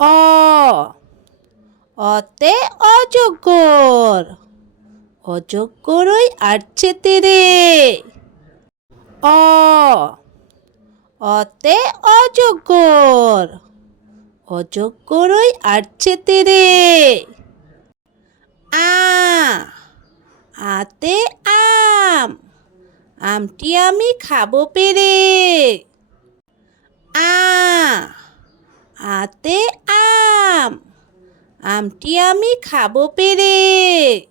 অ। অতে অজগর অজগরই আটছে তেরে। অ। অতে অজগর অজগরই আটছে তেরে। আ। আতে আম। আমটি আমি খাব পেরে। আ। আতে আম। আমটি আমি খাব পেরে।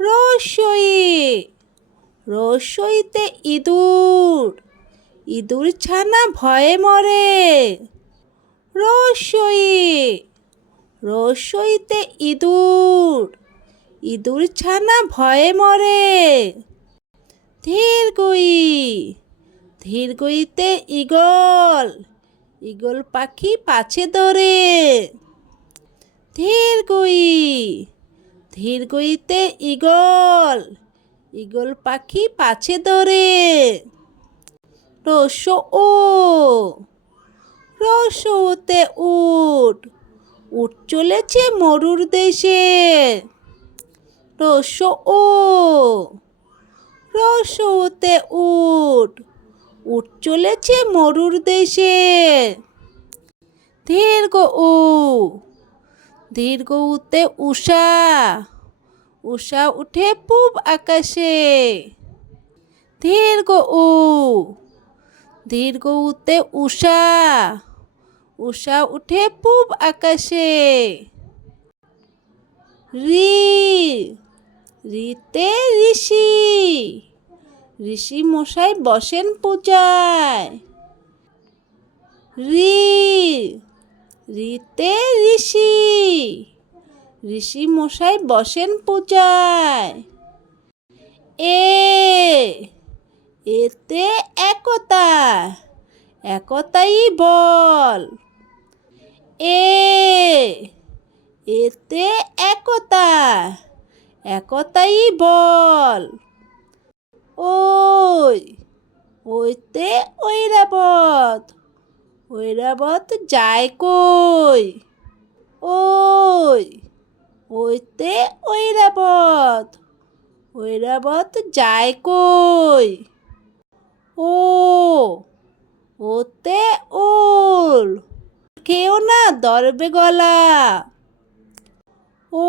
রসই। রসইতে ইঁদুর। ইঁদুর ছানা ভয়ে মরে। রসই। রসইতে ইঁদুর। ইঁদুর ছানা ভয়ে মরে। ধীর গই ধীর ইগল ইগল পাখি পাছে ধরে। ধীর গই, ধীর গইতে ইগল ইগল পাখি পাছে ধরে। রস ও, রস ওতে উট উট চলেছে মরুর দেশে। রস ও, রস ওতে উট চলেছে মরুর দেশে। দীর্ঘ উ, দীর্ঘ উতে উষা উষা উঠে পূব আকাশে। দীর্ঘ উ, দীর্ঘ উতে উষা উষা উঠে পূব আকাশে। রি, রিতে ঋষি ঋষি মশাই বসেন পূজায়। রি, রিতে ঋষি ঋষি মশাই বসেন পূজায়। এ, এতে একতা, একতাই বল। এ, এতে একতা, একতাই বল। ওই, ওইতে ঐরাবত ঐরাবত যায় কই? ওই, ওইতে ঐরাবত ঐরাবত যায় কই? ও, ওতে ওল কেউ না দরবে গলা। ও,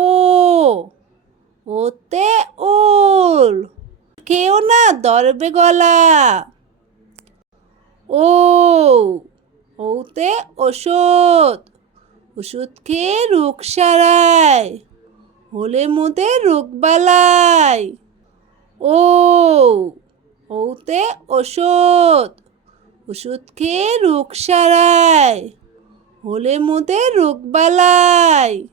ওতে ওল কেউ না দরবে গলা। ও, ওতে ওষুধ। ওষুধ খেয়ে রোগ সারায়। হলে মোদের রোগ বালাই ও, ওতে ওষুধ। ওষুধ খেয়ে রোগ সারায়। হলে মোদের রোগ বালাই